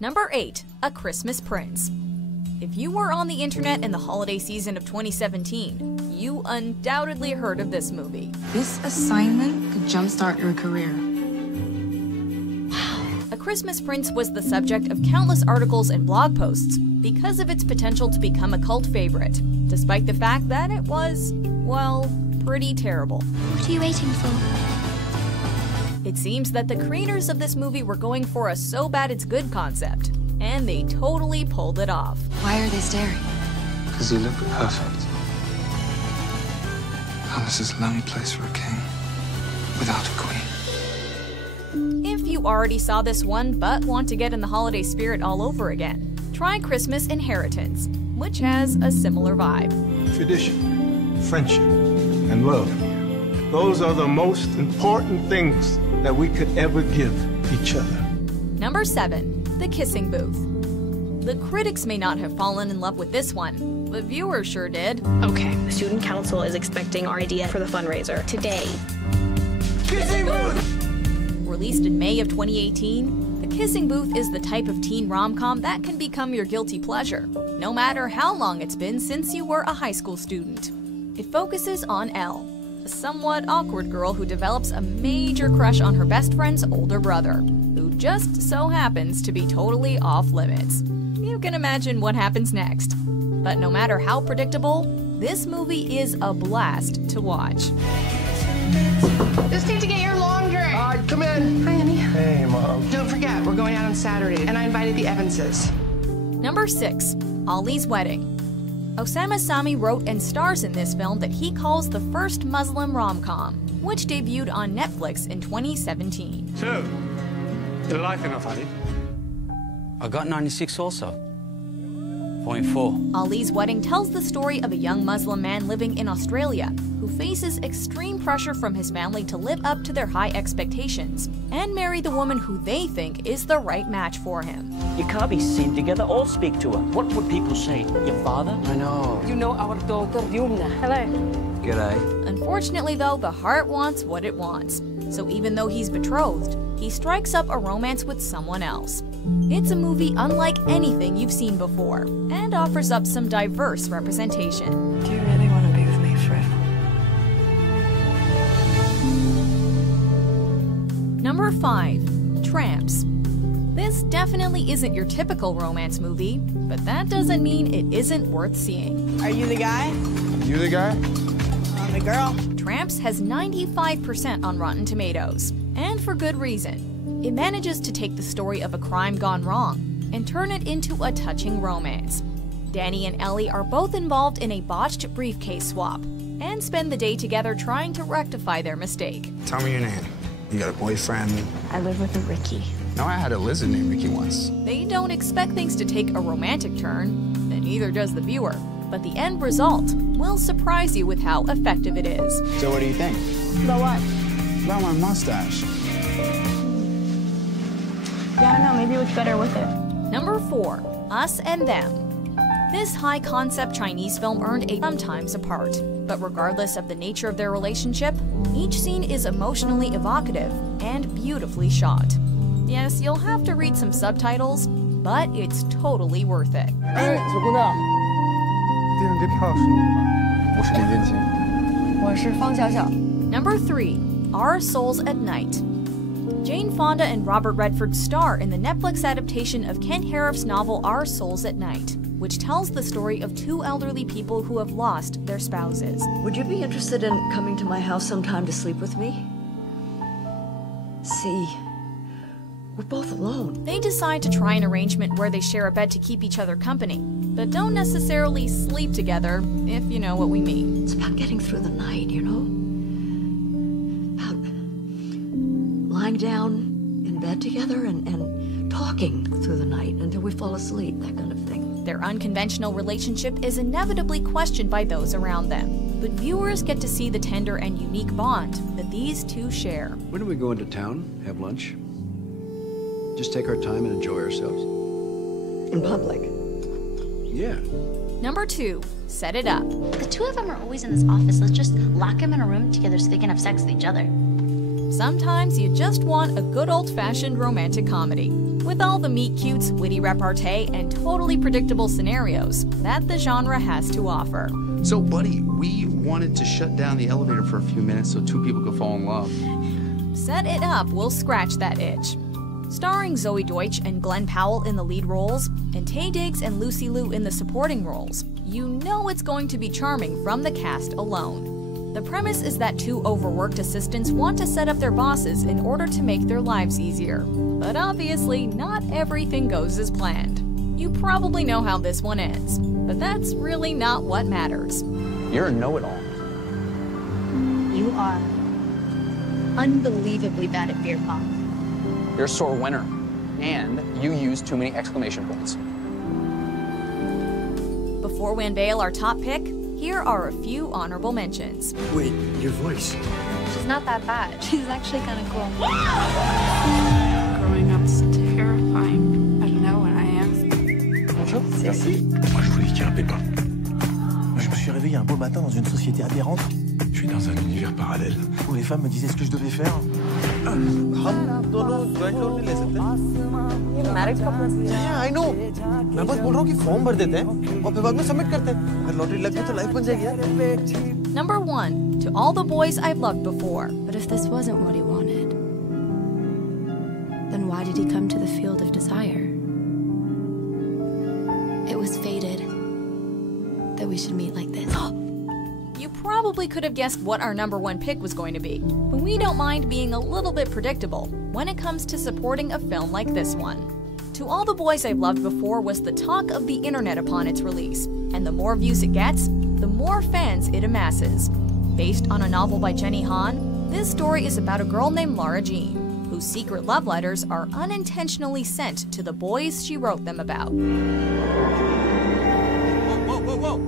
Number 8. A Christmas Prince. If you were on the internet in the holiday season of 2017, you undoubtedly heard of this movie. This assignment could jumpstart your career. A Christmas Prince was the subject of countless articles and blog posts because of its potential to become a cult favorite, despite the fact that it was, well, pretty terrible. What are you waiting for? It seems that the creators of this movie were going for a so bad it's good concept, and they totally pulled it off. Why are they staring? Because you look perfect. Oh, this is a lonely place for a king without a queen. If you already saw this one but want to get in the holiday spirit all over again, try Christmas Inheritance, which has a similar vibe. Tradition, friendship, and love. Those are the most important things that we could ever give each other. Number 7. The Kissing Booth. The critics may not have fallen in love with this one, but viewers sure did. Okay, the student council is expecting our idea for the fundraiser today. Kissing Booth! Released in May of 2018, The Kissing Booth is the type of teen rom-com that can become your guilty pleasure, no matter how long it's been since you were a high school student. It focuses on Elle, a somewhat awkward girl who develops a major crush on her best friend's older brother, who just so happens to be totally off limits. You can imagine what happens next. But no matter how predictable, this movie is a blast to watch. Just need to get your laundry. Come in. Hi, honey. Hey, Mom. Don't forget, we're going out on Saturday, and I invited the Evanses. Number 6. Ali's Wedding. Osama Sami wrote and stars in this film that he calls the first Muslim rom-com, which debuted on Netflix in 2017. So, you like enough, Ali? I got 96 also. 0.4. Ali's Wedding tells the story of a young Muslim man living in Australia who faces extreme pressure from his family to live up to their high expectations and marry the woman who they think is the right match for him. You can't be seen together or speak to her. What would people say? Your father? I know. You know our daughter, Yumna. Hello. G'day. Unfortunately, though, the heart wants what it wants. So even though he's betrothed, he strikes up a romance with someone else. It's a movie unlike anything you've seen before, and offers up some diverse representation. Do you really want to be with me forever? Number 5. Tramps. This definitely isn't your typical romance movie, but that doesn't mean it isn't worth seeing. Are you the guy? You the guy? I'm the girl. Tramps has 95% on Rotten Tomatoes, and for good reason. It manages to take the story of a crime gone wrong and turn it into a touching romance. Danny and Ellie are both involved in a botched briefcase swap and spend the day together trying to rectify their mistake. Tell me your name. You got a boyfriend? I live with a Ricky. No, I had a lizard named Ricky once. They don't expect things to take a romantic turn, and neither does the viewer. But the end result will surprise you with how effective it is. So what do you think? About what? About my mustache. Yeah, I don't know, maybe it looks better with it. Number 4. Us and Them. This high-concept Chinese film earned a sometimes apart. But regardless of the nature of their relationship, each scene is emotionally evocative and beautifully shot. Yes, you'll have to read some subtitles, but it's totally worth it. Number 3. Our Souls at Night. Jane Fonda and Robert Redford star in the Netflix adaptation of Ken Harriff's novel Our Souls at Night, which tells the story of 2 elderly people who have lost their spouses. Would you be interested in coming to my house sometime to sleep with me? See, we're both alone. They decide to try an arrangement where they share a bed to keep each other company, but don't necessarily sleep together, if you know what we mean. It's about getting through the night, you know? About lying down in bed together and talking through the night until we fall asleep, that kind of thing. Their unconventional relationship is inevitably questioned by those around them, but viewers get to see the tender and unique bond that these two share. When do we go into town, have lunch? Just take our time and enjoy ourselves. In public? Yeah. Number 2, Set It Up. The 2 of them are always in this office. Let's just lock them in a room together so they can have sex with each other. Sometimes you just want a good old-fashioned romantic comedy, with all the meet-cutes, witty repartee, and totally predictable scenarios that the genre has to offer. So, buddy, we wanted to shut down the elevator for a few minutes so two people could fall in love. Set It Up will scratch that itch. Starring Zoe Deutsch and Glenn Powell in the lead roles, and Taye Diggs and Lucy Liu in the supporting roles, you know it's going to be charming from the cast alone. The premise is that two overworked assistants want to set up their bosses in order to make their lives easier. But obviously, not everything goes as planned. You probably know how this one ends, but that's really not what matters. You're a know-it-all. You are unbelievably bad at beer pong. You're a sore winner, and you use too many exclamation points. Before we unveil our top pick, here are a few honorable mentions. Wait, your voice. She's not that bad. She's actually kind of cool. Growing up's terrifying. I don't know what I am. Bonjour. Merci. Moi, je voulais qu'il y ait un pépin. Moi, je me suis réveillé un beau matin dans une société aberrante. Je suis dans un univers parallèle où les femmes me disaient ce que je devais faire. Yeah, I know. मैं बस बोल रहा हूँ कि form भर देते हैं और फिर बाद में सबमिट करते हैं. अगर लॉटरी लग गई तो लाइफ बन जाएगी यार. Number 1, To All the Boys I've Loved Before. But if this wasn't what he wanted, then why did he come to the field of desire? It was fated that we should meet like this. You probably could have guessed what our number 1 pick was going to be, but we don't mind being a little bit predictable when it comes to supporting a film like this one. To All the Boys I've Loved Before was the talk of the internet upon its release, and the more views it gets, the more fans it amasses. Based on a novel by Jenny Han, this story is about a girl named Lara Jean, whose secret love letters are unintentionally sent to the boys she wrote them about. Whoa, whoa, whoa, whoa.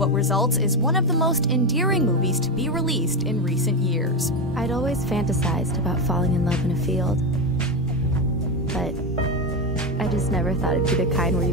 What results is one of the most endearing movies to be released in recent years. I'd always fantasized about falling in love in a field, but I just never thought it'd be the kind where you